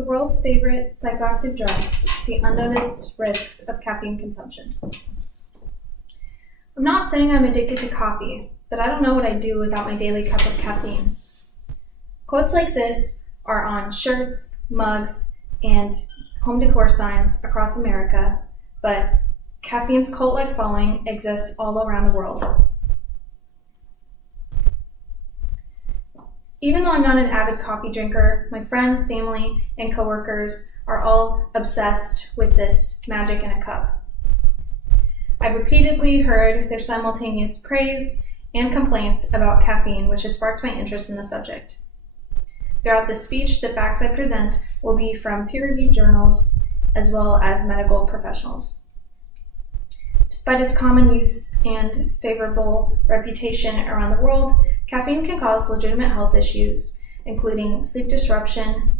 The world's favorite psychoactive drug, the unnoticed risks of caffeine consumption. I'm not saying I'm addicted to coffee, but I don't know what I'd do without my daily cup of caffeine. Quotes like this are on shirts, mugs, and home decor signs across America, but caffeine's cult-like following exists all around the world. Even though I'm not an avid coffee drinker, my friends, family, and coworkers are all obsessed with this magic in a cup. I've repeatedly heard their simultaneous praise and complaints about caffeine, which has sparked my interest in the subject. Throughout this speech, the facts I present will be from peer-reviewed journals as well as medical professionals. Despite its common use and favorable reputation around the world, caffeine can cause legitimate health issues, including sleep disruption,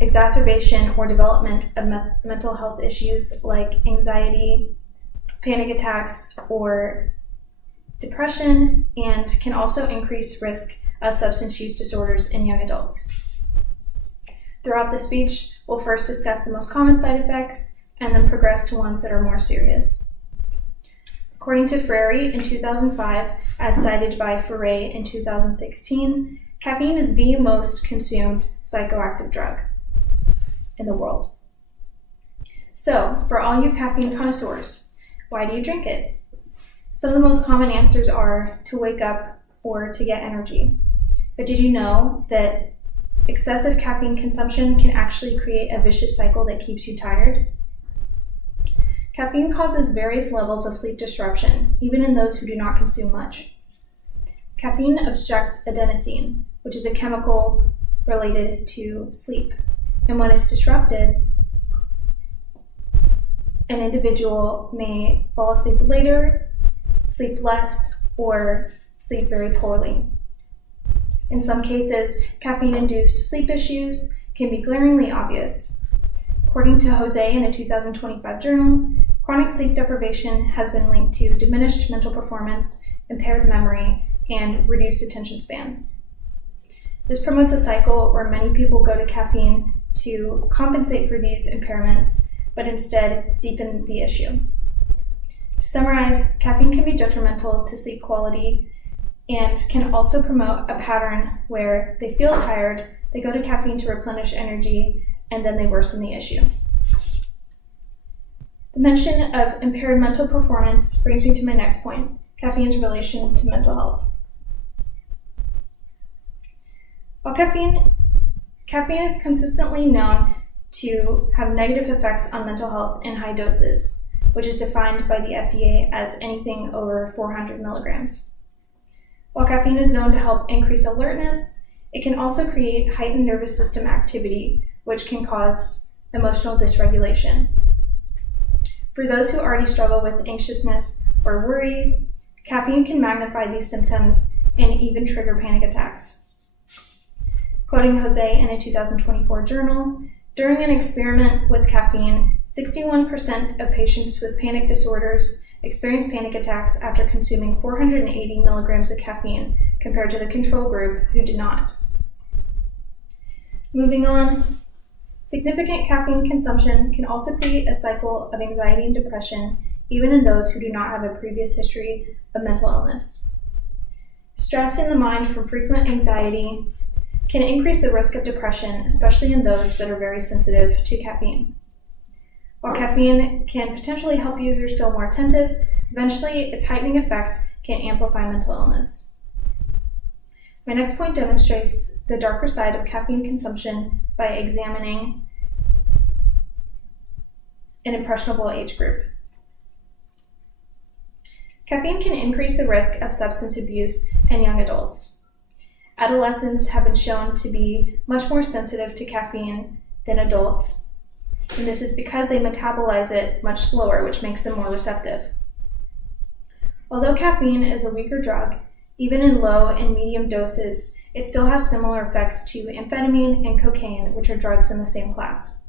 exacerbation or development of mental health issues like anxiety, panic attacks, or depression, and can also increase risk of substance use disorders in young adults. Throughout the speech, we'll first discuss the most common side effects and then progress to ones that are more serious. According to Frary in 2005, as cited by Foray in 2016, caffeine is the most consumed psychoactive drug in the world. So, for all you caffeine connoisseurs, why do you drink it? Some of the most common answers are to wake up or to get energy. But did you know that excessive caffeine consumption can actually create a vicious cycle that keeps you tired? Caffeine causes various levels of sleep disruption, even in those who do not consume much. Caffeine obstructs adenosine, which is a chemical related to sleep. And when it's disrupted, an individual may fall asleep later, sleep less, or sleep very poorly. In some cases, caffeine-induced sleep issues can be glaringly obvious. According to Jose in a 2025 journal, chronic sleep deprivation has been linked to diminished mental performance, impaired memory, and reduced attention span. This promotes a cycle where many people go to caffeine to compensate for these impairments, but instead deepen the issue. To summarize, caffeine can be detrimental to sleep quality and can also promote a pattern where they feel tired, they go to caffeine to replenish energy, and then they worsen the issue. The mention of impaired mental performance brings me to my next point, caffeine's relation to mental health. While caffeine is consistently known to have negative effects on mental health in high doses, which is defined by the FDA as anything over 400 milligrams. While caffeine is known to help increase alertness, it can also create heightened nervous system activity, which can cause emotional dysregulation. For those who already struggle with anxiousness or worry, caffeine can magnify these symptoms and even trigger panic attacks. Quoting Jose in a 2024 journal, during an experiment with caffeine, 61% of patients with panic disorders experienced panic attacks after consuming 480 milligrams of caffeine compared to the control group who did not. Moving on, significant caffeine consumption can also create a cycle of anxiety and depression, even in those who do not have a previous history of mental illness. Stress in the mind from frequent anxiety can increase the risk of depression, especially in those that are very sensitive to caffeine. While caffeine can potentially help users feel more attentive, eventually its heightening effect can amplify mental illness. My next point demonstrates the darker side of caffeine consumption by examining an impressionable age group. Caffeine can increase the risk of substance abuse in young adults. Adolescents have been shown to be much more sensitive to caffeine than adults, and this is because they metabolize it much slower, which makes them more receptive. Although caffeine is a weaker drug, even in low and medium doses, it still has similar effects to amphetamine and cocaine, which are drugs in the same class.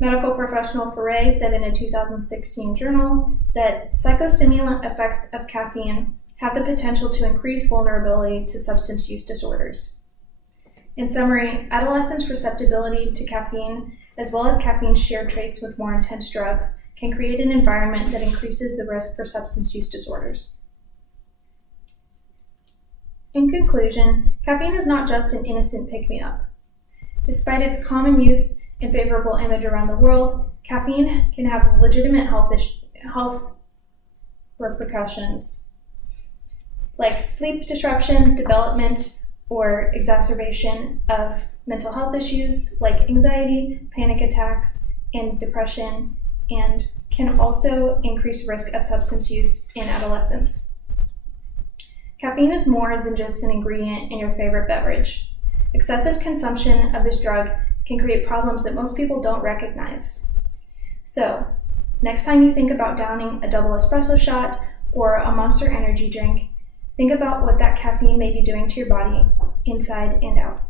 Medical professional Foray said in a 2016 journal that psychostimulant effects of caffeine have the potential to increase vulnerability to substance use disorders. In summary, adolescents' susceptibility to caffeine, as well as caffeine's shared traits with more intense drugs, can create an environment that increases the risk for substance use disorders. In conclusion, caffeine is not just an innocent pick-me-up. Despite its common use and favorable image around the world, caffeine can have legitimate health repercussions, like sleep disruption, development, or exacerbation of mental health issues like anxiety, panic attacks, and depression, and can also increase risk of substance use in adolescents. Caffeine is more than just an ingredient in your favorite beverage. Excessive consumption of this drug can create problems that most people don't recognize. So, next time you think about downing a double espresso shot or a Monster energy drink, think about what that caffeine may be doing to your body, inside and out.